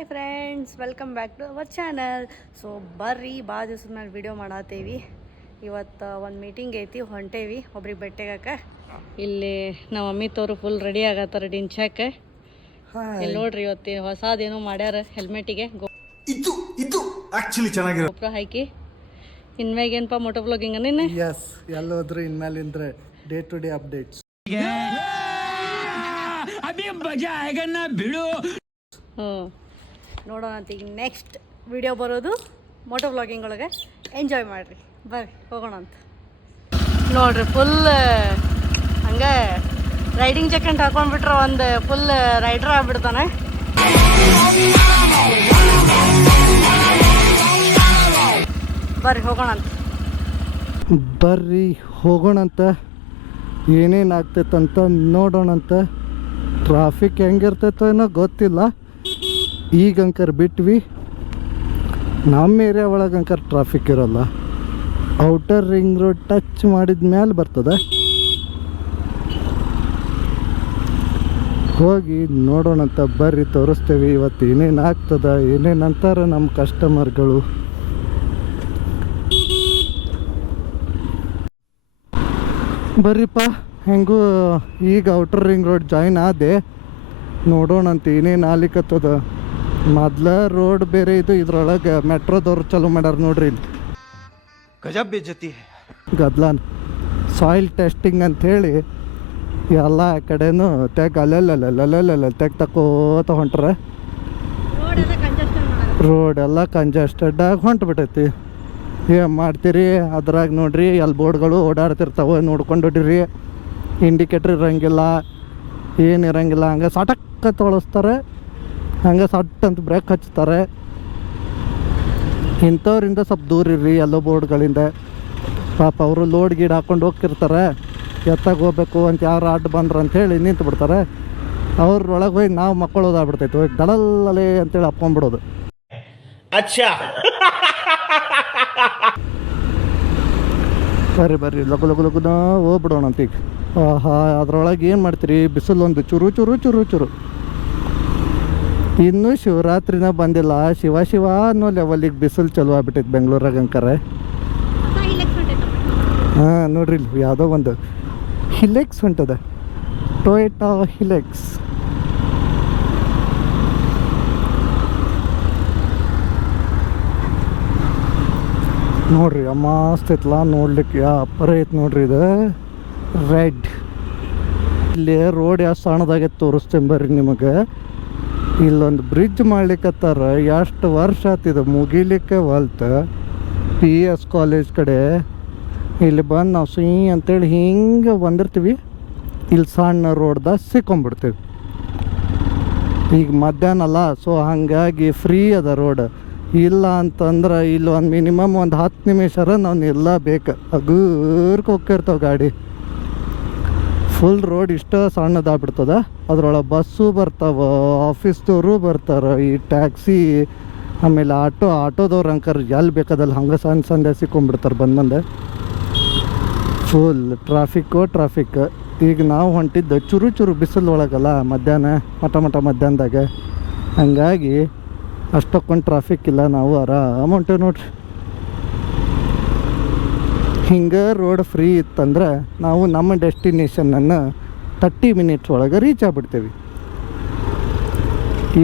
Hi friends, welcome back to our channel. So ಬರ್ರಿ, ಭಾಳ ದಿವ್ಸದ ಮೇಲೆ ವಿಡಿಯೋ ಮಾಡತ್ತೇವಿ. ಇವತ್ತು ಒಂದು ಮೀಟಿಂಗ್ ಐತಿ, ಹೊಂಟೇವಿ ಒಬ್ರಿಗೆ ಭೇಟಿಯಾಗಕ್ಕ. ಇಲ್ಲಿ ನಮ್ಮ ಅಮ್ಮಿತವ್ರು ಫುಲ್ ರೆಡಿ ಆಗತ್ತಾರ ಡಿಂಚಾಕ. ಇಲ್ಲಿ ನೋಡ್ರಿ, ಇವತ್ತು ಹೊಸದೇನೋ ಮಾಡ್ಯಾರ ಹೆಲ್ಮೆಟಿಗೆ ಇದು ಆಕ್ಚುಲಿ ಚೆನ್ನಾಗಿರೋ ಗೊಬ್ಬರ ಹಾಕಿ. ಇನ್ಮ್ಯಾಗ ಏನಪ್ಪ ಮೋಟೋ ಬ್ಲಾಗಿಂಗ್ ನಿನ್ನೆ ಎಸ್ ಎಲ್ಲೋದ್ರು ಇನ್ಮೇಲಿಂದ್ರೆ ಡೇ ಟು ಡೇ ಅಪ್ಡೇಟ್ಸ್. ನೋಡೋಣ ಅಂತ. ಈಗ ನೆಕ್ಸ್ಟ್ ವಿಡಿಯೋ ಬರೋದು ಮೋಟೋ ಬ್ಲಾಗಿಂಗ್ ಒಳಗೆ. ಎಂಜಾಯ್ ಮಾಡಿರಿ, ಬರ್ರಿ ಹೋಗೋಣ ಅಂತ. ನೋಡ್ರಿ, ಫುಲ್ ಹಂಗೆ ರೈಡಿಂಗ್ ಜಾಕೆಟ್ ಹಾಕೊಂಡ್ಬಿಟ್ರೆ ಒಂದು ಫುಲ್ ರೈಡರ್ ಆಗ್ಬಿಡ್ತಾನೆ. ಬರ್ರಿ ಹೋಗೋಣ ಅಂತ. ಬರ್ರಿ ಹೋಗೋಣಂತ. ಏನೇನು ಆಗ್ತೈತಂತ ನೋಡೋಣಂತ. ಟ್ರಾಫಿಕ್ ಹೆಂಗಿರ್ತೈತೋ ಏನೋ ಗೊತ್ತಿಲ್ಲ. ಈಗಂಕರ್ ಬಿಟ್ವಿ. ನಮ್ಮ ಏರಿಯಾ ಒಳಗಂಕರ್ ಟ್ರಾಫಿಕ್ ಇರೋಲ್ಲ. ಔಟರ್ ರಿಂಗ್ ರೋಡ್ ಟಚ್ ಮಾಡಿದ ಮೇಲೆ ಬರ್ತದೆ. ಹೋಗಿ ನೋಡೋಣಂತ. ಬರ್ರಿ ತೋರಿಸ್ತೇವೆ ಇವತ್ತು ಏನೇನು ಆಗ್ತದ, ಏನೇನು ಅಂತಾರೆ ನಮ್ಮ ಕಸ್ಟಮರ್ಗಳು. ಬರ್ರಿಪ್ಪ, ಹೆಂಗೂ ಈಗ ಔಟರ್ ರಿಂಗ್ ರೋಡ್ ಜಾಯಿನ್ ಆದೆ. ನೋಡೋಣಂತ ಏನೇನು ಆಲಿಕತ್ತದ. ಮೊದ್ಲ ರೋಡ್ ಬೇರೆ ಇದು, ಇದ್ರೊಳಗೆ ಮೆಟ್ರೋದವ್ರು ಚಲೋ ಮಾಡ್ಯಾರ ನೋಡ್ರಿ. ಇಲ್ಲಿ ಗಜಬ್ ಬೇಜತಿ ಗದ್ಲಾನ್ ಸಾಯಿಲ್ ಟೆಸ್ಟಿಂಗ್ ಅಂಥೇಳಿ ಎಲ್ಲ ಕಡೆನೂ ತೆಗ್ ಅಲ್ಲೆಲ್ಲ ತೆಗ್ ತಕೋತ ಹೊಂಟ್ರೆ. ರೋಡ್ ಎಲ್ಲ ಕಂಜೆಸ್ಟೆಡಾಗಿ ಹೊಂಟ್ಬಿಟ್ಟೈತಿ. ಏನು ಮಾಡ್ತೀರಿ, ಅದ್ರಾಗ ನೋಡ್ರಿ ಅಲ್ಲಿ ಬೋರ್ಡ್ಗಳು ಓಡಾಡ್ತಿರ್ತಾವೆ, ನೋಡ್ಕೊಂಡು ಹೊಡಿರಿ. ಇಂಡಿಕೇಟ್ರ್ ಇರೋಂಗಿಲ್ಲ, ಏನು ಇರೋಂಗಿಲ್ಲ. ಹಂಗೆ ಸಟಕ್ಕ ತೊಳಸ್ತಾರೆ, ಹಂಗೆ ಸಟ್ ಅಂತ ಬ್ರೇಕ್ ಹಚ್ತಾರೆ. ಇಂಥವ್ರಿಂದ ಸ್ವಲ್ಪ ದೂರ ಇರ್ರಿ ಎಲ್ಲೋ ಬೋರ್ಡ್ಗಳಿಂದ. ಪಾಪ ಅವರು ಲೋಡ್ ಗೀಡ್ ಹಾಕ್ಕೊಂಡು ಹೋಗ್ತಿರ್ತಾರೆ. ಎತ್ತಾಗ ಹೋಗ್ಬೇಕು ಅಂತ ಯಾರು ಅಡ್ಡ ಬಂದ್ರು ಅಂಥೇಳಿ ನಿಂತು ಬಿಡ್ತಾರೆ. ಅವ್ರೊಳಗೆ ಹೋಗಿ ನಾವು ಮಕ್ಕಳೋದಾಗ್ಬಿಡ್ತೈತೆ. ಹೋಗಿ ದಡಲ್ಲೇ ಅಂತೇಳಿ ಅಪ್ಕೊಂಡ್ಬಿಡೋದು. ಬರ್ರಿ ಲಗು ಲಗುನ ಹೋಗ್ಬಿಡೋಣ ಅಂತ. ಈಗ ಅದ್ರೊಳಗೆ ಏನು ಮಾಡ್ತೀರಿ, ಬಿಸಿಲು ಒಂದು ಚುರು. ಇನ್ನೂ ಶಿವರಾತ್ರಿನ ಬಂದಿಲ್ಲ. ಶಿವ ಅನ್ನೋ ಲೆವೆಲಿಗೆ ಬಿಸಿಲು ಚಲೋ ಆಗ್ಬಿಟ್ಟೈತೆ ಬೆಂಗ್ಳೂರಾಗ ಅಂಕರೆ. ಹಾಂ ನೋಡ್ರಿ, ಇಲ್ಲಿ ಯಾವುದೋ ಒಂದು ಹಿಲೆಕ್ಸ್ ಹೊಂಟದ, ಟೊಯೋಟಾ ಹಿಲೆಕ್ಸ್. ನೋಡ್ರಿ ಮಸ್ತ್ ಐತ್ಲ ನೋಡ್ಲಿಕ್ಕೆ. ಅಪ್ಪರ ಐತೆ ನೋಡ್ರಿ. ಇದು ರೆಡ್. ಇಲ್ಲಿ ರೋಡ್ ಯಾವ ಸಣ್ಣದಾಗೈತೆ ತೋರಿಸ್ತೇನೆ ಬರ್ರಿ ನಿಮಗೆ. ಇಲ್ಲೊಂದು ಬ್ರಿಡ್ಜ್ ಮಾಡ್ಲಿಕ್ಕತ್ತಾರ. ಎಷ್ಟು ವರ್ಷ ಆತಿದು ಮುಗಿಲಿಕ್ಕೆ ಹೊಲ್ತ. PS ಕಾಲೇಜ್ ಕಡೆ ಇಲ್ಲಿ ಬಂದು ನಾವು ಸುಯಿ ಅಂತೇಳಿ ಹಿಂಗೆ ಬಂದಿರ್ತೀವಿ. ಇಲ್ಲಿ ಸಣ್ಣ ರೋಡ್ದಾಗ ಸಿಕ್ಕೊಂಬಿಡ್ತೀವಿ. ಈಗ ಮಧ್ಯಾಹ್ನ ಅಲ್ಲ, ಸೊ ಹಾಗಾಗಿ ಫ್ರೀ ಅದ ರೋಡ್. ಇಲ್ಲ ಅಂತಂದ್ರೆ ಇಲ್ಲಿ ಒಂದು ಮಿನಿಮಮ್ ಒಂದು 10 ನಿಮಿಷರ ನಾವು ನಿಲ್ಲಬೇಕು. ಅಗೂರ್ಕ ಹೋಗ್ತಿರ್ತಾವೆ ಗಾಡಿ. ಫುಲ್ ರೋಡ್ ಇಷ್ಟ ಸಣ್ಣದಾಗ್ಬಿಡ್ತದ. ಅದ್ರೊಳಗೆ ಬಸ್ಸು ಬರ್ತಾವೆ, ಆಫೀಸ್ದವರು ಬರ್ತಾರೆ, ಈ ಟ್ಯಾಕ್ಸಿ, ಆಮೇಲೆ ಆಟೋದವ್ರು ಅಂಕರ್ ಎಲ್ಲಿ ಬೇಕಾದಲ್ಲಿ ಹಂಗೆ ಸಂದೆ ಸಿಕ್ಕೊಂಡ್ಬಿಡ್ತಾರೆ ಬಂದೆ. Full traffic. ಈಗ ನಾವು ಹೊಂಟಿದ್ದು ಚುರು ಬಿಸಿಲು ಒಳಗಲ್ಲ, ಮಧ್ಯಾಹ್ನ ಮಠ ಮಧ್ಯಾಹ್ನದಾಗ. ಹಂಗಾಗಿ ಅಷ್ಟಕ್ಕೊಂದು ಟ್ರಾಫಿಕ್ ಇಲ್ಲ. ನಾವು ಆರಾಮ್ ಹೊಂಟೇವೆ ನೋಡ್ರಿ. ಹಿಂಗೆ ರೋಡ್ ಫ್ರೀ ಇತ್ತಂದ್ರೆ ನಾವು ನಮ್ಮ ಡೆಸ್ಟಿನೇಷನನ್ನು 30 ಮಿನಿಟ್ಸ್ ಒಳಗೆ ರೀಚ್ ಆಗ್ಬಿಡ್ತೀವಿ.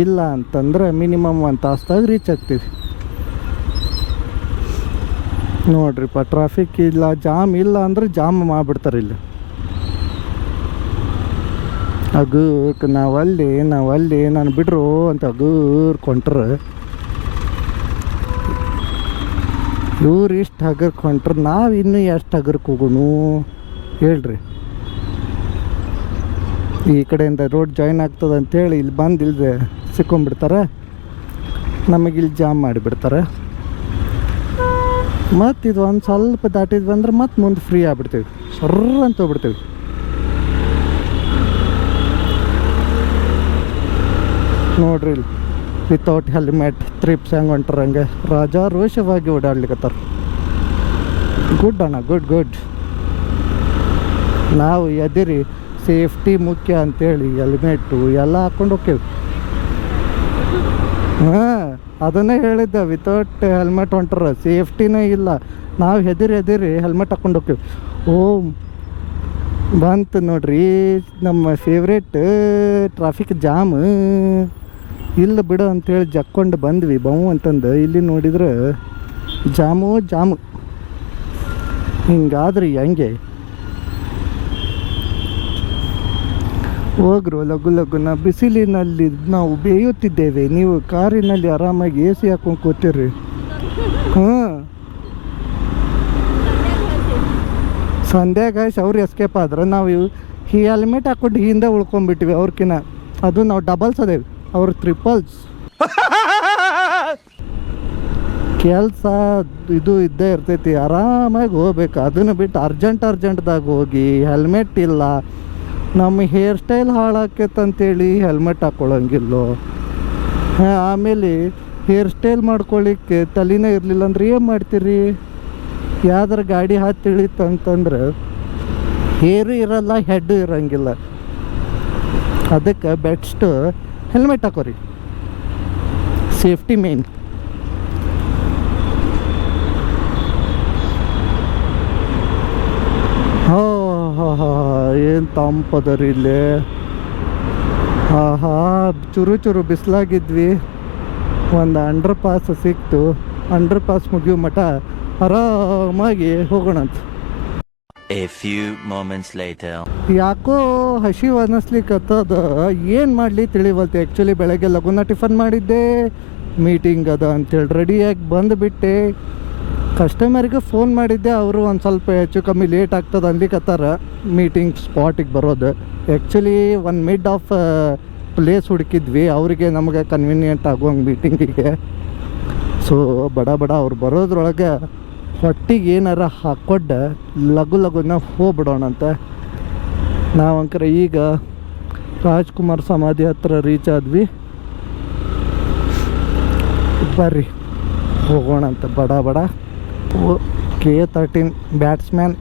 ಇಲ್ಲ ಅಂತಂದ್ರೆ ಮಿನಿಮಮ್ 1 ತಾಸ್ದಾಗ ರೀಚ್ ಆಗ್ತೀವಿ. ನೋಡ್ರಿಪ್ಪ, ಟ್ರಾಫಿಕ್ ಇಲ್ಲ, ಜಾಮ್ ಇಲ್ಲ ಅಂದ್ರೆ ಜಾಮ್ ಮಾಡಿಬಿಡ್ತಾರೆ ಇಲ್ಲಿ. ಅಗೂರ್ಕ ನಾವಲ್ಲಿ ನಾನು ಬಿಡ್ರು ಅಂತ ಅಗೂರ್ಕೊಂಡ್ರೆ ಇವ್ರು ಇಷ್ಟು ಹಗರ್ಕ್ ಹೊಂಟ್ರೆ ನಾವು ಇನ್ನೂ ಎಷ್ಟು ಹಗರ್ಕ್ ಹೋಗೋಣ ಹೇಳ್ರಿ. ಈ ಕಡೆಯಿಂದ ರೋಡ್ ಜಾಯಿನ್ ಆಗ್ತದೆ ಅಂಥೇಳಿ ಇಲ್ಲಿ ಬಂದು ಇಲ್ಲದೆ ಸಿಕ್ಕೊಂಡ್ಬಿಡ್ತಾರೆ. ನಮಗಿಲ್ಲಿ ಜಾಮ್ ಮಾಡಿಬಿಡ್ತಾರೆ. ಮತ್ತು ಇದು ಒಂದು ಸ್ವಲ್ಪ ದಾಟಿದ್ವಿ ಅಂದ್ರೆ ಮತ್ತೆ ಮುಂದೆ ಫ್ರೀ ಆಗ್ಬಿಡ್ತೀವಿ. ಸರ್ರ ಅಂತ ಹೋಗ್ಬಿಡ್ತೀವಿ. ನೋಡ್ರಿ, ಇಲ್ಲಿ ವಿತೌಟ್ ಹೆಲ್ಮೆಟ್ ತ್ರಿಪ್ಸ್ ಹೆಂಗೆ ಹೊಂಟ್ರಂಗೆ ರಾಜಾರೋಷವಾಗಿ ಓಡಾಡ್ಲಿಕ್ಕತ್ತಾರ. ಗುಡ್ ಅಣ್ಣ, ಗುಡ್. ನಾವು ಎದಿರಿ ಸೇಫ್ಟಿ ಮುಖ್ಯ ಅಂಥೇಳಿ ಹೆಲ್ಮೆಟ್ಟು ಎಲ್ಲ ಹಾಕ್ಕೊಂಡು ಹೋಗ್ತೇವೆ. ಹಾಂ ಅದನ್ನೇ ಹೇಳಿದ್ದೆ, ವಿತೌಟ್ ಹೆಲ್ಮೆಟ್ ಹೊಂಟ್ರ ಸೇಫ್ಟಿನೇ ಇಲ್ಲ. ನಾವು ಹೆದರಿ ಹೆಲ್ಮೆಟ್ ಹಾಕ್ಕೊಂಡು ಹೋಗ್ತೀವಿ. ಓ ಬಂತು ನೋಡ್ರಿ ನಮ್ಮ ಫೇವ್ರೇಟ್ ಟ್ರಾಫಿಕ್ ಜಾಮ್. ಇಲ್ಲ ಬಿಡು ಅಂಥೇಳಿ ಜಕ್ಕೊಂಡು ಬಂದ್ವಿ ಬಾವು ಅಂತಂದು. ಇಲ್ಲಿ ನೋಡಿದ್ರೆ ಜಾಮು ಹಿಂಗಾದ್ರಿ ಹೆಂಗೆ ಹೋಗ್ರು ಲಘುನ ಬಿಸಿಲಿನಲ್ಲಿ ನಾವು ಬೇಯುತ್ತಿದ್ದೇವೆ, ನೀವು ಕಾರಿನಲ್ಲಿ ಆರಾಮಾಗಿ ಎ ಸಿ ಹಾಕೊಂಡು ಕೂತಿರ್ರಿ. ಹಾಂ ಸಂಧ್ಯಾಗ ಅವ್ರು ಎಸ್ಕೇಪ್ ಆದ್ರೆ ನಾವು ಈ ಹೆಲ್ಮೆಟ್ ಹಾಕ್ಕೊಂಡು ಹಿಂದೆ ಉಳ್ಕೊಂಡ್ಬಿಟ್ವಿ ಅವ್ರಕಿನ್ನ. ಅದು ನಾವು ಡಬಲ್ಸ್ ಅದೇವಿ, ಅವ್ರು ಟ್ರಿಪಲ್ಸ್. ಕೆಲಸ ಇದು ಇದ್ದೇ ಇರ್ತೈತಿ, ಆರಾಮಾಗಿ ಹೋಗ್ಬೇಕು. ಅದನ್ನು ಬಿಟ್ಟು ಅರ್ಜೆಂಟ್ದಾಗ ಹೋಗಿ ಹೆಲ್ಮೆಟ್ ಇಲ್ಲ, ನಮ್ಮ ಹೇರ್ ಸ್ಟೈಲ್ ಹಾಳಾಕೈತಂತೇಳಿ ಹೆಲ್ಮೆಟ್ ಹಾಕ್ಕೊಳ್ಳೋಂಗಿಲ್ಲೋ. ಆಮೇಲೆ ಹೇರ್ ಸ್ಟೈಲ್ ಮಾಡ್ಕೊಳ್ಳಿಕ್ಕೆ ತಲೆನೇ ಇರಲಿಲ್ಲ ಅಂದ್ರೆ ಏನು ಮಾಡ್ತೀರಿ? ಯಾವ್ದಾರ ಗಾಡಿ ಹತ್ತಿ ಇಳಿತಂತಂದ್ರೆ ಹೇರು ಇರಲ್ಲ, ಹೆಡ್ಡು ಇರೋಂಗಿಲ್ಲ. ಅದಕ್ಕೆ ಬೆಸ್ಟ್ ಹೆಲ್ಮೆಟ್ ಹಾಕೋರಿ, ಸೇಫ್ಟಿ ಮೇನ್. ಏನು ತಂಪದರಿ ಇಲ್ಲಿ. ಚುರು ಬಿಸಿಲಾಗಿದ್ವಿ. ಒಂದು ಅಂಡರ್ ಪಾಸ್ ಸಿಕ್ತು. ಅಂಡರ್ ಪಾಸ್ ಮುಗಿಯೋ ಮಠ ಆರಾಮಾಗಿ ಹೋಗೋಣಂತ. A few moments later. ಯಾಕೋ ಹಸಿವು ಅನ್ನಿಸ್ಲಿಕ್ಕತ್ತದ, ಏನು ಮಾಡಲಿ ತಿಳಿವಲ್ತೆ. ಆ್ಯಕ್ಚುಲಿ ಬೆಳಗ್ಗೆ ಲಘುನ ಟಿಫನ್ ಮಾಡಿದ್ದೆ, ಮೀಟಿಂಗ್ ಅದ ಅಂಥೇಳಿ ರೆಡಿಯಾಗಿ ಬಂದುಬಿಟ್ಟೆ. ಕಸ್ಟಮರ್ಗೆ ಫೋನ್ ಮಾಡಿದ್ದೆ, ಅವರು ಒಂದು ಸ್ವಲ್ಪ ಹೆಚ್ಚು ಕಮ್ಮಿ ಲೇಟ್ ಆಗ್ತದೆ ಅನ್ಲಿಕ್ಕತ್ತಾರ ಮೀಟಿಂಗ್ ಸ್ಪಾಟಿಗೆ ಬರೋದು. ಆ್ಯಕ್ಚುಲಿ ಒಂದು ಮಿಡ್ ಆಫ್ ಪ್ಲೇಸ್ ಹುಡುಕಿದ್ವಿ, ಅವರಿಗೆ ನಮಗೆ ಕನ್ವೀನಿಯೆಂಟ್ ಆಗುವಂಗೆ ಮೀಟಿಂಗಿಗೆ. ಸೊ ಬಡ ಅವ್ರು ಬರೋದ್ರೊಳಗೆ ಹೊಟ್ಟಿಗೆ ಏನಾರ ಹಾಕ್ಕೊಡ್ಡೆ ಲಘುನ ಹೋಗ್ಬಿಡೋಣಂತ. ನಾವಂಕರ ಈಗ ರಾಜ್ಕುಮಾರ್ ಸಮಾಧಿ ಹತ್ರ ರೀಚ್ ಆದ್ವಿ. ಬರ್ರಿ ಹೋಗೋಣಂತ ಬಡ. K13 ಬ್ಯಾಟ್ಸ್ಮ್ಯಾನ್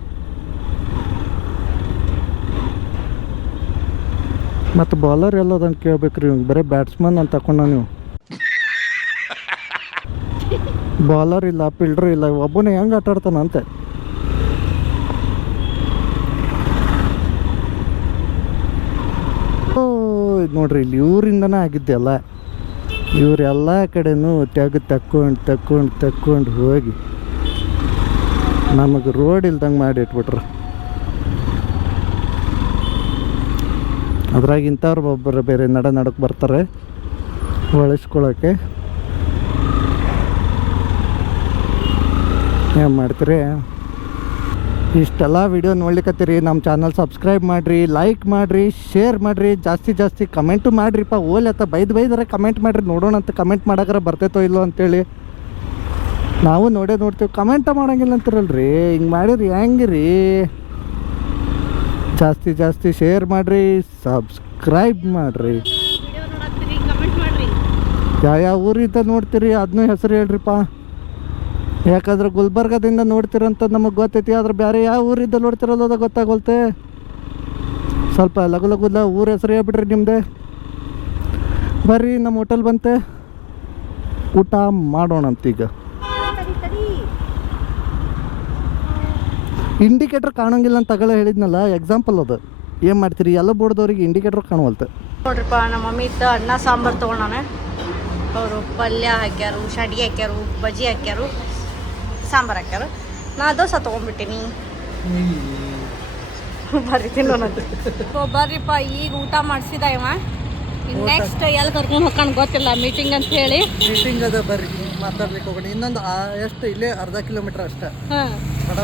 ಮತ್ತು ಬಾಲರ್ ಎಲ್ಲದಂತ ಕೇಳ್ಬೇಕ್ರಿ. ಇವ್ಗೆ ಬರೀ ಬ್ಯಾಟ್ಸ್ಮನ್ ಅಂತ ತಕೊಂಡ ನೀವು. ಬಾಲರ್ ಇಲ್ಲ, ಫೀಲ್ಡರ್ ಇಲ್ಲ, ಒಬ್ಬನೇ ಹೆಂಗೆ ಆಟ ಆಡ್ತಾನಂತೆ. ನೋಡ್ರಿ ಇಲ್ಲಿ ಇವರಿಂದನೇ ಆಗಿದ್ದೆಲ್ಲ. ಇವರೆಲ್ಲ ಕಡೆನೂ ತಕ್ಕೊಂಡು ಹೋಗಿ ನಮಗೆ ರೋಡ್ ಇಲ್ದಂಗೆ ಮಾಡಿ ಇಟ್ಬಿಟ್ರು. ಅದ್ರಾಗ ಇಂಥವ್ರು ಒಬ್ಬರು ಬೇರೆ ನಡಕ್ಕೆ ಬರ್ತಾರೆ ಒಳಿಸ್ಕೊಳ್ಳೋಕ್ಕೆ. ಏನು ಮಾಡ್ತೀರಿ? ಇಷ್ಟೆಲ್ಲ ವಿಡಿಯೋ ನೋಡ್ಲಿಕ್ಕತ್ತೀರಿ. ನಮ್ಮ ಚಾನಲ್ ಸಬ್ಸ್ಕ್ರೈಬ್ ಮಾಡಿರಿ, ಲೈಕ್ ಮಾಡಿರಿ, ಶೇರ್ ಮಾಡಿರಿ, ಜಾಸ್ತಿ ಕಮೆಂಟು ಮಾಡಿರಿಪ್ಪ. ಓಲತ್ತ ಬೈದ್ರೆ ಕಮೆಂಟ್ ಮಾಡಿರಿ, ನೋಡೋಣ ಅಂತ. ಕಮೆಂಟ್ ಮಾಡಕ್ರೆ ಬರ್ತೈತೋ ಇಲ್ಲೋ ಅಂತೇಳಿ ನಾವು ನೋಡ್ತೀವಿ. ಕಮೆಂಟ ಮಾಡೋಂಗಿಲ್ಲ ಅಂತಿರಲ್ರಿ, ಹಿಂಗೆ ಮಾಡಿರಿ ಹೆಂಗೆ ರೀ? ಜಾಸ್ತಿ ಶೇರ್ ಮಾಡಿರಿ, ಸಬ್ಸ್ಕ್ರೈಬ್ ಮಾಡಿರಿ. ಯಾವ ಊರಿಂದ ನೋಡ್ತೀರಿ ಅದನ್ನೂ ಹೆಸರು ಹೇಳ್ರಿಪ್ಪ. ಯಾಕಂದ್ರೆ ಗುಲ್ಬರ್ಗದಿಂದ ನೋಡ್ತೀರಂತ ನಮಗೆ ಗೊತ್ತೈತಿ, ಆದ್ರೆ ಬೇರೆ ಯಾವ ಊರಿಂದ ನೋಡ್ತಿರಲ್ಲ ಅದು ಗೊತ್ತಾಗೋಲ್ತೆ. ಸ್ವಲ್ಪ ಲಘು ಊರ ಹೆಸರು ಹೇಳ್ಬಿಡ್ರಿ ನಿಮ್ಮದೇ. ಬರ್ರಿ ನಮ್ಮ ಹೋಟೆಲ್ ಬಂತೆ, ಊಟ ಮಾಡೋಣಂತ. ಈಗ ಇಂಡಿಕೇಟರ್ ಕಾಣೋಂಗಿಲ್ಲ ಅಂತ ತಗೊಳ್ಳ ಹೇಳಿದ್ನಲ್ಲ, ಎಕ್ಸಾಂಪಲ್ ಅದು. ಏನು ಮಾಡ್ತೀರಿ? ಎಲ್ಲ ಬೋರ್ಡ್ದವ್ರಿಗೆ ಇಂಡಿಕೇಟರ್ ಕಾಣುವಲ್ತೆ. ನೋಡ್ರಿಪ್ಪ, ನಮ್ಮ ಮಮ್ಮಿ ಇತ್ತು ಅನ್ನ ಸಾಂಬಾರು ತೊಗೊಂಡಾನೆ. ಅವರು ಪಲ್ಯ ಹಾಕ್ಯಾರು, ಶಾಡ್ಗೆ ಹಾಕ್ಯಾರು, ಬಜ್ಜಿ ಹಾಕ್ಯಾರು, ಸಾಂಬಾರು ಹಾಕ್ಯಾರು. ನಾ ದೋಸೆ ತೊಗೊಂಡ್ಬಿಟ್ಟಿನಿ. ಬರ್ರಿ ತಿನ್ನೋಣಂತ. ಬರ್ರಿಪ್ಪ, ಈಗ ಊಟ ಮಾಡಿಸಿದ ಇವ. ನೆಕ್ಸ್ಟ್ ಎಲ್ಲಿ ಕರ್ಕೊಂಡು ಹೋಗ್ಕೊಂಡು ಗೊತ್ತಿಲ್ಲ, ಮೀಟಿಂಗ್ ಅಂತ ಹೇಳಿ. ಮೀಟಿಂಗ್ ಅದ, ಬರ್ರಿ ಮಾತಾಡ್ಲಿಕ್ಕೆ ಹೋಗೋಣ. ಇನ್ನೊಂದು ಎಷ್ಟು ಇಲ್ಲೇ ಅರ್ಧ ಕಿಲೋಮೀಟರ್ ಅಷ್ಟೇ.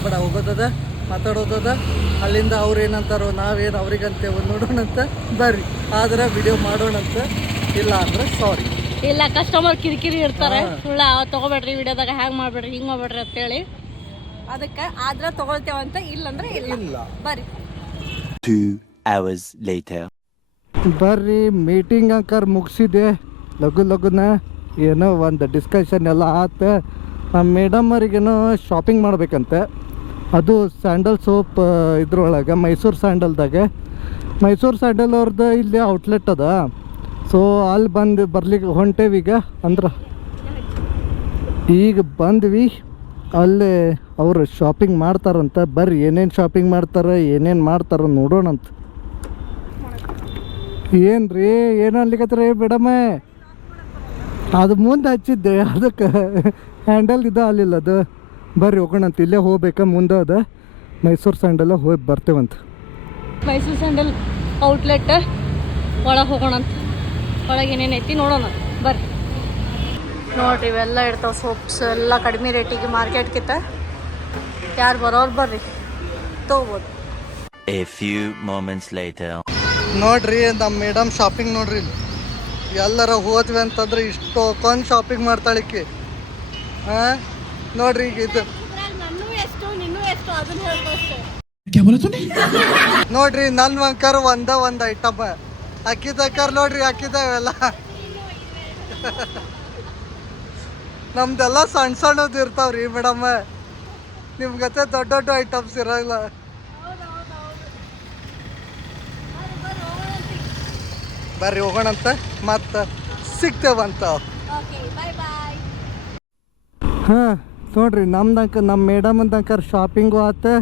ಬಡ ಹೋಗೋದದ, ಮಾತಾಡೋದದ. ಅಲ್ಲಿಂದ ಅವ್ರು ಏನಂತಾರೋ ನಾವೇನು ಅವ್ರಿಗಂತೇವೆ ನೋಡೋಣಂತ. ಬರ್ರಿ ಆದ್ರೆ ವಿಡಿಯೋ ಮಾಡೋಣಂತ, ಇಲ್ಲ ಅಂದ್ರೆ ಸಾರಿ. ಇಲ್ಲ, ಕಸ್ಟಮರ್ ಕಿರಿಕಿರಿ ಇರ್ತಾರೆ. ಸುಳ್ಳ ತೊಗೊಬೇಡ್ರಿ ವಿಡಿಯೋದಾಗ, ಹ್ಯಾಂಗೆ ಮಾಡ್ಬೇಡ್ರಿ, ಹಿಂಗೆ ಮಾಡ್ಬೇಡ್ರಿ ಅಂತೇಳಿ. ಅದಕ್ಕೆ ಆದ್ರೆ ತೊಗೊಳ್ತೇವಂತ, ಇಲ್ಲಂದ್ರೆ ಇಲ್ಲ. ಬರ್ರಿ. 2 hours later. ಬರ್ರಿ ಮೀಟಿಂಗ್ ಅಂಕರ್ ಮುಗಿಸಿದೆ ಲಘುನ. ಏನೋ ಒಂದು ಡಿಸ್ಕಷನ್ ಎಲ್ಲ ಆತ. ನಮ್ಮ ಮೇಡಮ್ ಅವ್ರಿಗೇನೋ ಶಾಪಿಂಗ್ ಮಾಡ್ಬೇಕಂತೆ. ಅದು ಸ್ಯಾಂಡಲ್ ಸೋಪ್ ಇದ್ರೊಳಗೆ, ಮೈಸೂರು ಸ್ಯಾಂಡಲ್ ಅವ್ರದ್ದು ಇಲ್ಲಿ ಔಟ್ಲೆಟ್ ಅದ. ಸೊ ಅಲ್ಲಿ ಬರ್ಲಿಕ್ಕೆ ಹೊಂಟೇವೀಗ ಅಂದ್ರೆ ಈಗ ಬಂದ್ವಿ. ಅಲ್ಲೇ ಅವರು ಶಾಪಿಂಗ್ ಮಾಡ್ತಾರಂತ. ಬರ್ರಿ ಏನೇನು ಶಾಪಿಂಗ್ ಮಾಡ್ತಾರೆ ಏನೇನು ಮಾಡ್ತಾರ ನೋಡೋಣಂತ. ಏನು ರೀ ಏನು ಅನ್ಲಿಕ್ಕತ್ರಿ ಮೇಡಮ? ಅದು ಮುಂದೆ ಹಚ್ಚಿದ್ದೆ ಅದಕ್ಕೆ ಹ್ಯಾಂಡಲ್ ಅಲ್ಲಿಲ್ಲ ಅದು. ಬರ್ರಿ ಹೋಗೋಣಂತ. ಇಲ್ಲೇ ಹೋಗ್ಬೇಕಾ ಮುಂದೆ ಅದ ಮೈಸೂರು ಸ್ಯಾಂಡಲ್ ಹೋಗಿ ಬರ್ತೇವಂತ. ಮೈಸೂರು ಸ್ಯಾಂಡಲ್ ಔಟ್ಲೆಟ್ ಒಳಗೆ ಹೋಗೋಣಂತ. ಒಳಗೆ ಏನೇನು ಐತಿ ನೋಡೋಣ ಬರ್ರಿ. ನೋಡ್ರಿ ಇವೆಲ್ಲ ಇರ್ತಾವೆ ಸೋಪ್ಸ್ ಎಲ್ಲ ಕಡಿಮೆ ರೇಟಿಗೆ ಮಾರ್ಕೆಟ್ಗಿಂತ. ಯಾರು ಬರೋರು ಬರ್ರಿ ತೊಗೋಬೋದು. A few moments later. ನೋಡ್ರಿ ನಮ್ಮ ಮೇಡಮ್ ಶಾಪಿಂಗ್ ನೋಡ್ರಿ. ಇಲ್ಲಿ ಎಲ್ಲರ ಹೋದ್ವಿ ಅಂತಂದ್ರೆ ಇಷ್ಟೊಂದು ಶಾಪಿಂಗ್ ಮಾಡ್ತಾಳಿಕ್ಕೆ. ಹಾಂ ನೋಡ್ರಿ ಈಗ ಇದು ನೋಡ್ರಿ ನನ್ನ ವಂಕರ್ ಒಂದು ಐಟಮ್ ಹಾಕಿದಕ್ಕಾರ ನೋಡ್ರಿ ಹಾಕಿದಾವೆಲ್ಲ. ನಮ್ದೆಲ್ಲ ಸಣ್ಣ ಸಣ್ಣದು ಇರ್ತಾವ್ರಿ ಮೇಡಮ್. ನಿಮ್ಗತ್ತೆ ದೊಡ್ಡ ದೊಡ್ಡ ಐಟಮ್ಸ್ ಇರೋಲ್ಲ. ಬರ್ರಿ ಹೋಗೋಣಂತ ಮತ್ತೆ ಸಿಗ್ತೇವಂತ. ಹಾಂ ನೋಡ್ರಿ ನಮ್ಮ ಮೇಡಮಂದಂಕರ್ ಶಾಪಿಂಗು ಆತು,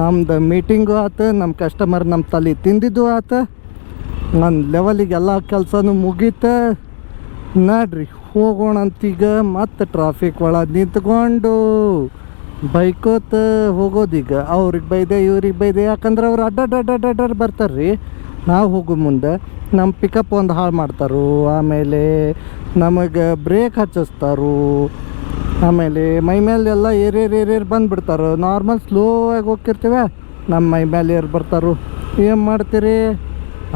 ನಮ್ದು ಮೀಟಿಂಗು ಆತು, ನಮ್ಮ ಕಸ್ಟಮರ್ ನಮ್ಮ ತಲೆ ತಿಂದಿದ್ದು ಆತು, ನನ್ನ ಲೆವೆಲಿಗೆಲ್ಲ ಕೆಲಸನೂ ಮುಗೀತು. ನೋಡ್ರಿ ಹೋಗೋಣಂತೀಗ ಮತ್ತೆ ಟ್ರಾಫಿಕ್ ಒಳಗೆ ನಿಂತ್ಕೊಂಡು ಬೈಕೋತ ಹೋಗೋದೀಗ. ಅವ್ರಿಗೆ ಬೈದೆ ಇವ್ರಿಗೆ ಬೈದೆ, ಯಾಕಂದ್ರೆ ಅವ್ರು ಅಡ್ಡಾಡ್ ಬರ್ತಾರೆ ರೀ. ನಾವು ಹೋಗೋ ಮುಂದೆ ನಮ್ಮ ಪಿಕಪ್ ಒಂದು ಹಾಳು ಮಾಡ್ತಾರೋ, ಆಮೇಲೆ ನಮಗೆ ಬ್ರೇಕ್ ಹಚ್ಚಿಸ್ತಾರೋ, ಆಮೇಲೆ ಮೈ ಮೇಲೆ ಎಲ್ಲ ಏರೇರು ಬಂದುಬಿಡ್ತಾರೋ. ನಾರ್ಮಲ್ ಸ್ಲೋ ಆಗಿ ಹೋಗ್ತಿರ್ತೀವಿ, ನಮ್ಮ ಮೈ ಮೇಲೆ ಏರ್ ಬರ್ತಾರೋ. ಏನು ಮಾಡ್ತೀರಿ?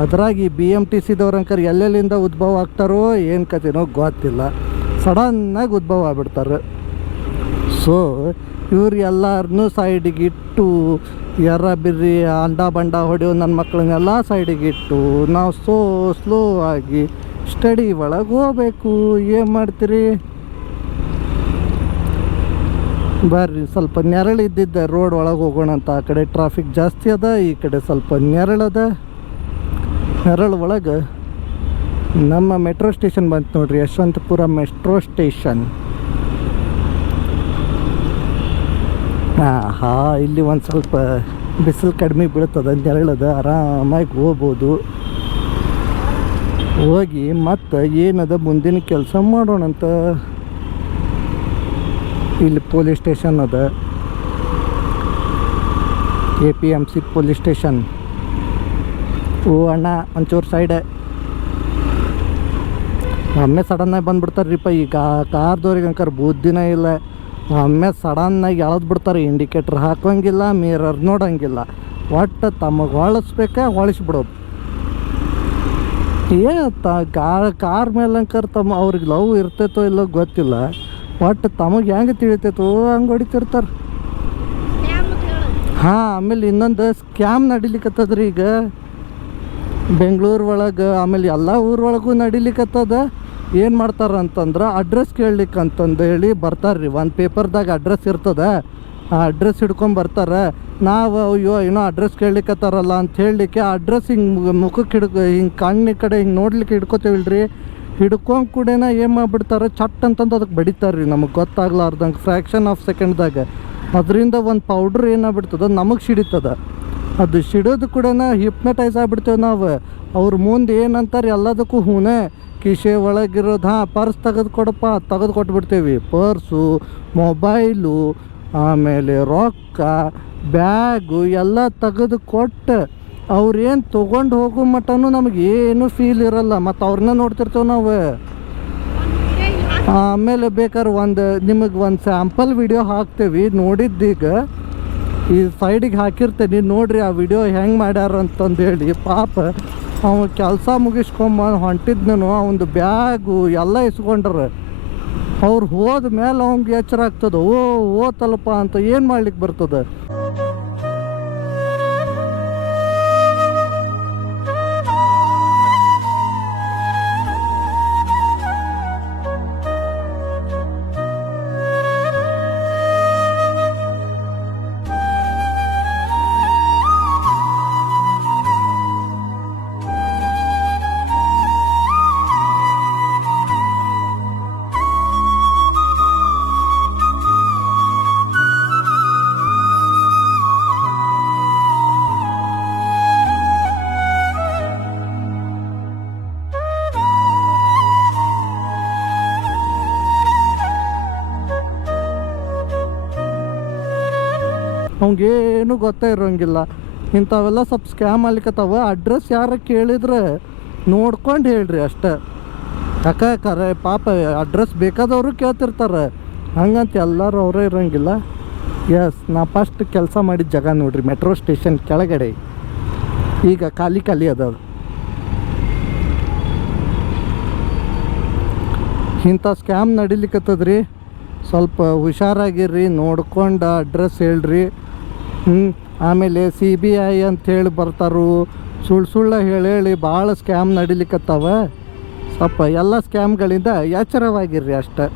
ಅದ್ರಾಗಿ BMTCದವ್ರು ಅಂಕರ್ ಎಲ್ಲೆಲ್ಲಿಂದ ಉದ್ಭವ ಆಗ್ತಾರೋ ಏನು ಕತೆನೋ ಗೊತ್ತಿಲ್ಲ, ಸಡನ್ನಾಗಿ ಉದ್ಭವ ಆಗ್ಬಿಡ್ತಾರೆ. ಸೊ ಇವ್ರು ಎಲ್ಲರನ್ನೂ ಸೈಡಿಗೆ ಇಟ್ಟು ಬಿರ್ರಿ ಅಂಡ ಬಂಡ ಹೊಡೆಯೋ ನನ್ನ ಮಕ್ಕಳನ್ನೆಲ್ಲ ಸೈಡಿಗೆ ಇಟ್ಟು ನಾವು ಸ್ಲೋ ಆಗಿ ಸ್ಟಡಿ ಒಳಗೆ ಹೋಗ್ಬೇಕು. ಏನು ಮಾಡ್ತೀರಿ? ಬರ್ರಿ ಸ್ವಲ್ಪ ನೆರಳಿದ್ದಿದ್ದ ರೋಡ್ ಒಳಗೆ ಹೋಗೋಣ ಅಂತ. ಆ ಕಡೆ ಟ್ರಾಫಿಕ್ ಜಾಸ್ತಿ ಅದ, ಈ ಕಡೆ ಸ್ವಲ್ಪ ನೆರಳದ. ನೆರಳು ಒಳಗೆ ನಮ್ಮ ಮೆಟ್ರೋ ಸ್ಟೇಷನ್ ಬಂತು ನೋಡ್ರಿ, ಯಶವಂತಪುರ ಮೆಟ್ರೋ ಸ್ಟೇಷನ್. ಇಲ್ಲಿ ಒಂದು ಸ್ವಲ್ಪ ಬಿಸಿಲು ಕಡಿಮೆ ಬೀಳ್ತದೆ, ನೆರಳದ, ಆರಾಮಾಗಿ ಹೋಗ್ಬೋದು. ಹೋಗಿ ಮತ್ತು ಏನದ ಮುಂದಿನ ಕೆಲಸ ಮಾಡೋಣಂತ. ಇಲ್ಲಿ ಪೊಲೀಸ್ ಸ್ಟೇಷನ್ ಅದ, APMC ಪೊಲೀಸ್ ಸ್ಟೇಷನ್. ಓ ಅಣ್ಣ ಒಂಚೂರು ಸೈಡ್. ಒಮ್ಮೆ ಸಡನ್ನಾಗಿ ಬಂದುಬಿಡ್ತಾರೆ ರೀಪ. ಈಗ ಕಾರ್ದವ್ರಿಗೆ ಅಂಕರ್ ಬುದ್ಧಿನೇ ಇಲ್ಲ. ಒಮ್ಮೆ ಸಡನ್ನಾಗಿ ಎಳೆದು ಬಿಡ್ತಾರೆ. ಇಂಡಿಕೇಟ್ರ್ ಹಾಕೋಂಗಿಲ್ಲ, ಮಿರರ್ ನೋಡೋಂಗಿಲ್ಲ. ಒಟ್ಟು ತಮಗೆ ಹೊಳಿಸ್ಬಿಡೋದು. ಕಾರ್ ಮೇಲೆ ಅಂಕರ್ ಅವ್ರಿಗೆ ಲವ್ ಇರ್ತೈತೋ ಇಲ್ಲೋ ಗೊತ್ತಿಲ್ಲ, ಒಟ್ಟು ತಮಗೆ ಹೆಂಗೆ ತಿಳಿತೈತೋ ಹಂಗೆ ಹೊಡಿತಿರ್ತಾರೆ. ಹಾಂ, ಆಮೇಲೆ ಇನ್ನೊಂದು ಸ್ಕ್ಯಾಮ್ ನಡಿಲಿಕ್ಕತ್ತದ್ರಿ ಈಗ ಬೆಂಗಳೂರು ಒಳಗೆ, ಆಮೇಲೆ ಎಲ್ಲ ಊರೊಳಗೂ ನಡಿಲಿಕ್ಕತ್ತದ. ಏನು ಮಾಡ್ತಾರೆ ಅಂತಂದ್ರೆ ಅಡ್ರೆಸ್ ಕೇಳಲಿಕ್ಕೆ ಅಂತಂದು ಹೇಳಿ ಬರ್ತಾರೆ ರೀ. ಒಂದು ಪೇಪರ್ದಾಗ ಅಡ್ರೆಸ್ ಇರ್ತದೆ, ಆ ಅಡ್ರೆಸ್ ಹಿಡ್ಕೊಂಡು ಬರ್ತಾರೆ. ನಾವು ಅಯ್ಯೋ ಏನೋ ಅಡ್ರೆಸ್ ಕೇಳಲಿಕ್ಕತ್ತಾರಲ್ಲ ಅಂತ ಹೇಳಲಿಕ್ಕೆ ಆ ಅಡ್ರೆಸ್ ಹಿಂಗೆ ಮುಖಕ್ಕೆ ಹಿಂಗೆ ಕಣ್ಣಿ ಕಡೆ ಹಿಂಗೆ ನೋಡ್ಲಿಕ್ಕೆ ಹಿಡ್ಕೋತೇವಿಲ್ರಿ. ಹಿಡ್ಕೊಂಡು ಕೂಡ ಏನು ಮಾಡಿಬಿಡ್ತಾರೆ, ಚಟ್ ಅಂತಂದು ಅದಕ್ಕೆ ಬಡಿತಾರೆ ರೀ. ನಮಗೆ ಗೊತ್ತಾಗ್ಲಾರ್ದಂಗೆ ಫ್ರ್ಯಾಕ್ಷನ್ ಆಫ್ ಸೆಕೆಂಡ್ದಾಗ. ಅದರಿಂದ ಒಂದು ಪೌಡ್ರ್ ಏನಾಗ್ಬಿಡ್ತದೆ ನಮಗೆ ಸಿಡಿತದೆ. ಅದು ಸಿಡೋದು ಕೂಡ ಹಿಪ್ನಟೈಸ್ ಆಗಿಬಿಡ್ತೇವೆ ನಾವು. ಅವ್ರ ಮುಂದೆ ಏನಂತಾರೆ ಎಲ್ಲದಕ್ಕೂ ಹೂನೆ ಕಿಶೆ ಒಳಗಿರೋದು. ಪರ್ಸ್ ತೆಗೆದು ಕೊಡಪ್ಪ, ತೆಗೆದು ಕೊಟ್ಬಿಡ್ತೇವೆ. ಪರ್ಸು, ಮೊಬೈಲು, ಆಮೇಲೆ ರೊಕ್ಕ, ಬ್ಯಾಗು ಎಲ್ಲ ತೆಗೆದು ಕೊಟ್ಟು ಅವ್ರೇನು ತೊಗೊಂಡು ಹೋಗೋ ಮಟ್ಟನೂ ನಮಗೆ ಏನೂ ಫೀಲ್ ಇರಲ್ಲ. ಮತ್ತು ಅವ್ರನ್ನ ನೋಡ್ತಿರ್ತೇವೆ ನಾವು. ಆಮೇಲೆ ಬೇಕಾದ್ರೆ ನಿಮಗೆ ಒಂದು ಸ್ಯಾಂಪಲ್ ವಿಡಿಯೋ ಹಾಕ್ತೇವೆ, ನೋಡಿದ್ದೀಗ ಈ ಸೈಡಿಗೆ ಹಾಕಿರ್ತೇನೆ ನೋಡ್ರಿ. ಆ ವಿಡಿಯೋ ಹೆಂಗೆ ಮಾಡ್ಯಾರ ಅಂತಂದು ಹೇಳಿ. ಪಾಪ ಅವ ಕೆಲಸ ಮುಗಿಸ್ಕೊಂಬ ಹೊಂಟಿದ್ನು, ಅವನದು ಬ್ಯಾಗು ಎಲ್ಲ ಇಸ್ಕೊಂಡ್ರ. ಅವ್ರು ಹೋದ ಮೇಲೆ ಅವ್ನಿಗೆ ಎಚ್ಚರ ಆಗ್ತದೆ, ಓತಲ್ಲಪ್ಪ ಅಂತ ಏನು ಮಾಡ್ಲಿಕ್ಕೆ ಬರ್ತದೆ. ಅವ್ಗೇನು ಗೊತ್ತೇ ಇರೋಂಗಿಲ್ಲ. ಇಂಥವೆಲ್ಲ ಸ್ವಲ್ಪ ಸ್ಕ್ಯಾಮ್ ಆಗ್ಲಿಕ್ಕತ್ತಾವ. ಅಡ್ರೆಸ್ ಯಾರ ಕೇಳಿದ್ರೆ ನೋಡ್ಕೊಂಡು ಹೇಳ್ರಿ ಅಷ್ಟೇ. ಯಾಕೆ ಕರೆ ಪಾಪ ಅಡ್ರೆಸ್ ಬೇಕಾದವರು ಕೇಳ್ತಿರ್ತಾರೆ, ಹಂಗಂತ ಎಲ್ಲರೂ ಅವರೇ ಇರೋಂಗಿಲ್ಲ. ಎಸ್, ನಾ ಫಸ್ಟ್ ಕೆಲಸ ಮಾಡಿದ ಜಾಗ ನೋಡ್ರಿ, ಮೆಟ್ರೋ ಸ್ಟೇಷನ್ ಕೆಳಗಡೆ. ಈಗ ಖಾಲಿ ಖಾಲಿ ಅದ. ಇಂಥ ಸ್ಕ್ಯಾಮ್ ನಡಿಲಿಕ್ಕತ್ತದ್ರಿ, ಸ್ವಲ್ಪ ಹುಷಾರಾಗಿರ್ರಿ, ನೋಡ್ಕೊಂಡು ಅಡ್ರೆಸ್ ಹೇಳ್ರಿ. ಆಮೇಲೆ CBI ಅಂಥೇಳಿ ಬರ್ತಾರು, ಸುಳ್ಳು ಹೇಳಿ ಭಾಳ ಸ್ಕ್ಯಾಮ್ ನಡಿಲಿಕ್ಕತ್ತಾವ. ಸ್ವಲ್ಪ ಎಲ್ಲ ಸ್ಕ್ಯಾಮ್ಗಳಿಂದ ಎಚ್ಚರವಾಗಿರ್ರಿ ಅಷ್ಟೆ.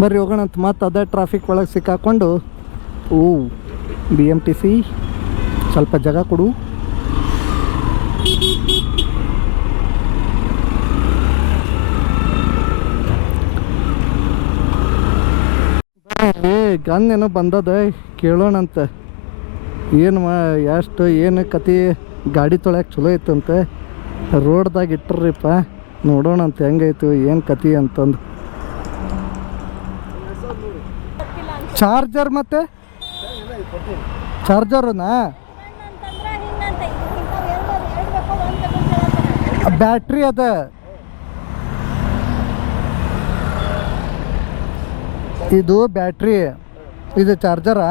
ಬರ್ರಿ ಹೋಗೋಣಂತ. ಮತ್ತು ಅದೇ ಟ್ರಾಫಿಕ್ ಒಳಗೆ ಸಿಕ್ಕಾಕೊಂಡು BMTC ಸ್ವಲ್ಪ ಜಾಗ ಕೊಡು. ಗನ್ ಏನೋ ಬಂದದ, ಕೇಳೋಣಂತ ಏನು ಕತೆ. ಗಾಡಿ ತೊಳ್ಯಾಕೆ ಚಲೋ ಐತಂತೆ, ರೋಡ್ದಾಗ ಇಟ್ಟರ್ರಿಪ್ಪ, ನೋಡೋಣಂತ ಹೆಂಗೈತು ಏನು ಕತೆ ಅಂತಂದು. ಚಾರ್ಜರ್ ಮತ್ತೆ ಚಾರ್ಜರ್ನಾ ಬ್ಯಾಟ್ರಿ ಅದ. ಇದು ಬ್ಯಾಟ್ರಿ, ಇದು ಚಾರ್ಜರಾ?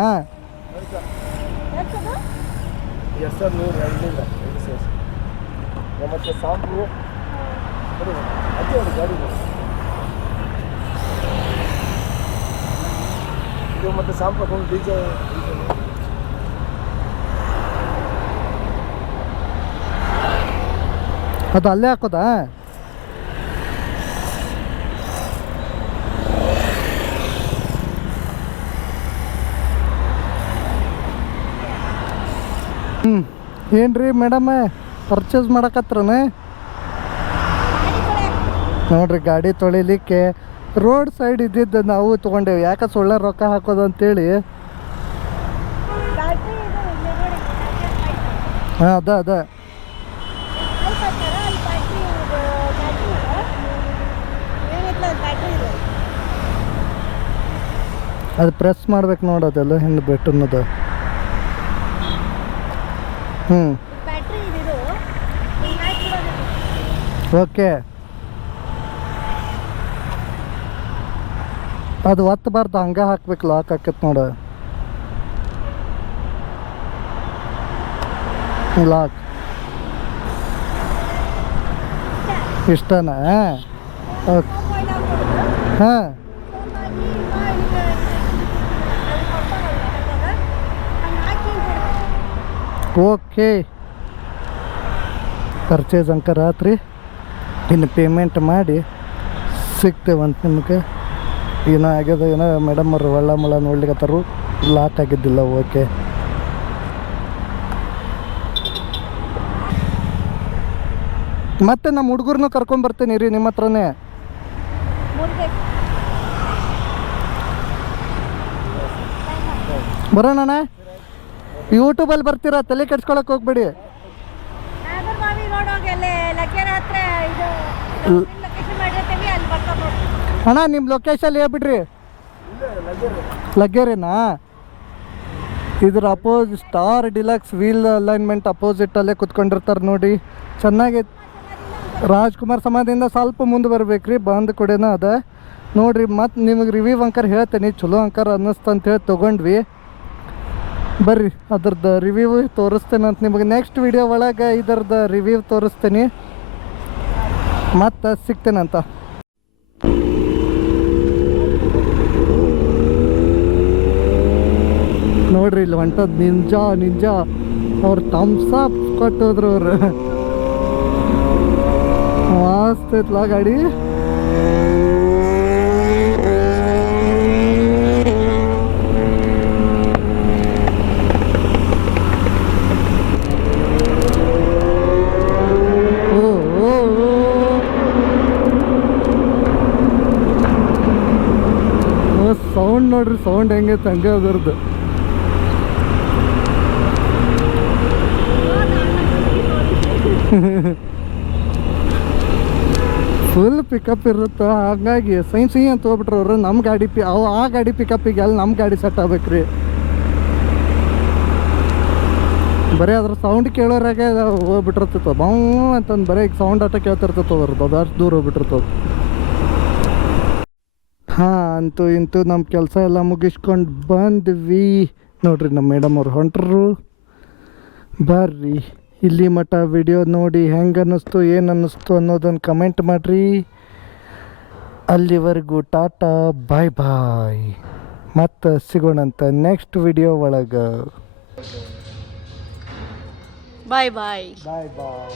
ಮತ್ತೆ ಸಾಂಪು ಗಾಡಿ ಇದು ಮತ್ತೆ ಸಾಂಪು ಹಾಕೊಂಡು ಬೀಜ ಅದು ಅಲ್ಲೇ ಹಾಕೋದಾ? ಏನ್ರಿ ಮೇಡಮ್ ಪರ್ಚೇಸ್ ಮಾಡಕತ್ರನ? ನೋಡ್ರಿ ಗಾಡಿ ತೊಳಿಲಿಕ್ಕೆ ರೋಡ್ ಸೈಡ್ ಇದ್ದಿದ್ದು ನಾವು ತೊಗೊಂಡೇವಿ. ಯಾಕೆ ಸುಳ್ಳ ರೊಕ್ಕ ಹಾಕೋದು ಅಂತೇಳಿ. ಹಾಂ ಅದ ಅದು ಪ್ರೆಸ್ ಮಾಡ್ಬೇಕು ನೋಡೋದೆಲ್ಲ ಹಿಂದೆ ಬೆಟ್ಟನ್ನದು. ಓಕೆ, ಅದು ಒತ್ತಬಾರ್ದು, ಹಂಗೆ ಹಾಕ್ಬೇಕು, ಲಾಕ್ ಹಾಕತ್ ನೋಡ. ಲಾಕ್ ಇಷ್ಟನಾ? ಓಕೆ, ಹಾಂ ಓಕೆ. ಪರ್ಚೇಸ್ ಅಂಕ ರಾತ್ರಿ ಇನ್ನು ಪೇಮೆಂಟ್ ಮಾಡಿ ಸಿಗ್ತೇವಂತ ನಿಮಗೆ. ಏನೋ ಆಗ್ಯದ, ಏನೋ ಮೇಡಮ್ ಅವ್ರು ಒಳ್ಳ ಮುಳ ನೋಡ್ಲಿಕ್ಕತ್ತಾರು, ಲಾಕ್ ಆಗಿದ್ದಿಲ್ಲ. ಓಕೆ, ಮತ್ತೆ ನಮ್ಮ ಹುಡುಗರನ್ನೂ ಕರ್ಕೊಂಬರ್ತೀನಿ ರೀ ನಿಮ್ಮ ಹತ್ರನೇ. ಬರೋಣ. ಯೂಟ್ಯೂಬಲ್ಲಿ ಬರ್ತೀರಾ, ತಲೆ ಕೆಡ್ಸ್ಕೊಳಕ್ಕೆ ಹೋಗ್ಬೇಡಿ. ಅಣ್ಣ ನಿಮ್ಮ ಲೊಕೇಶನ್ ಹೇಳ್ಬಿಡ್ರಿ. ಲಗ್ಗೆರೆನಾ? ಇದ್ರ opposite star deluxe wheel alignment ಅಪೋಸಿಟಲ್ಲೇ ಕುತ್ಕೊಂಡಿರ್ತಾರೆ ನೋಡಿ, ಚೆನ್ನಾಗೈತೆ. ರಾಜ್ಕುಮಾರ್ ಸಮಾಧಿಯಿಂದ ಸ್ವಲ್ಪ ಮುಂದೆ ಬರ್ಬೇಕ್ರಿ, ಬಂದು ಕೂಡೇನ ಅದ ನೋಡ್ರಿ. ಮತ್ತು ನಿಮಗೆ ರಿವ್ಯೂ ಅಂಕರ್ ಹೇಳ್ತೇನೆ, ಚಲೋ ಅಂಕರ್ ಅನ್ನಿಸ್ತಂತೇಳಿ ತೊಗೊಂಡ್ವಿ. ಬರ್ರಿ ಅದ್ರದ್ದು ರಿವ್ಯೂ ತೋರಿಸ್ತೇನೆ ಅಂತ ನಿಮಗೆ. ನೆಕ್ಸ್ಟ್ ವಿಡಿಯೋ ಒಳಗೆ ಇದರದ್ದು ರಿವ್ಯೂ ತೋರಿಸ್ತೀನಿ, ಮತ್ತು ಸಿಗ್ತೇನಂತ. ನೋಡ್ರಿ ಇಲ್ಲಿ ಹೊಂಟದ್ ನಿಂಜಾ ಅವ್ರು ಥಮ್ಸ್ ಅಪ್ ಕೊಟ್ಟೋದ್ರು ಅವ್ರು. ಮಸ್ತ್ ಐತ್ಲಾ ಗಾಡಿ. ಸೌಂಡ್ ನೋಡ್ರಿ, ಸೌಂಡ್ ಹೆಂಗೈತೆ ಹಂಗೆ ಅದರದ್ದು. ಫುಲ್ ಪಿಕಪ್ ಇರುತ್ತೆ. ಹಾಗಾಗಿ ಸೈ ಅಂತ ಹೋಗ್ಬಿಟ್ರೆ ಅವರು ನಮ್ಮ ಗಾಡಿ ಆ ಗಾಡಿ ಪಿಕಪ್ಪಿಗೆ ಅಲ್ಲಿ ನಮ್ಮ ಗಾಡಿ ಸೆಟ್ ಆಗ್ಬೇಕು ರೀ. ಬರೀ ಅದ್ರ ಸೌಂಡ್ ಕೇಳೋರಾಗೆ ಹೋಗ್ಬಿಟ್ಟಿರ್ತೈತೆ ಬಾವು ಅಂತಂದು ಬರೀ ಈಗ ಸೌಂಡ್ ಆಟ ಕೇಳ್ತಿರ್ತೈತೆ ಅದ್ರದ್ದು ಅದು ಅಷ್ಟು ದೂರ ಹೋಗ್ಬಿಟ್ಟಿರ್ತದೆ. ಹಾಂ, ಅಂತೂ ಇಂತೂ ನಮ್ಮ ಕೆಲಸ ಎಲ್ಲ ಮುಗಿಸ್ಕೊಂಡು ಬಂದ್ವಿ ನೋಡ್ರಿ. ನಮ್ಮ ಮೇಡಮ್ ಅವ್ರು ಹೊಂಟ್ರು. ಬರ್ರಿ, ಇಲ್ಲಿ ಮಟ್ಟ ವಿಡಿಯೋ ನೋಡಿ ಹೆಂಗೆ ಅನ್ನಿಸ್ತು ಏನು ಅನ್ನಿಸ್ತು ಅನ್ನೋದನ್ನು ಕಮೆಂಟ್ ಮಾಡಿರಿ. ಅಲ್ಲಿವರೆಗೂ ಟಾಟಾ ಬಾಯ್ ಬಾಯ್. ಮತ್ತು ಸಿಗೋಣಂತ ನೆಕ್ಸ್ಟ್ ವಿಡಿಯೋ ಒಳಗೆ. ಬಾಯ್ ಬಾಯ್. ಬಾಯ್ ಬಾಯ್.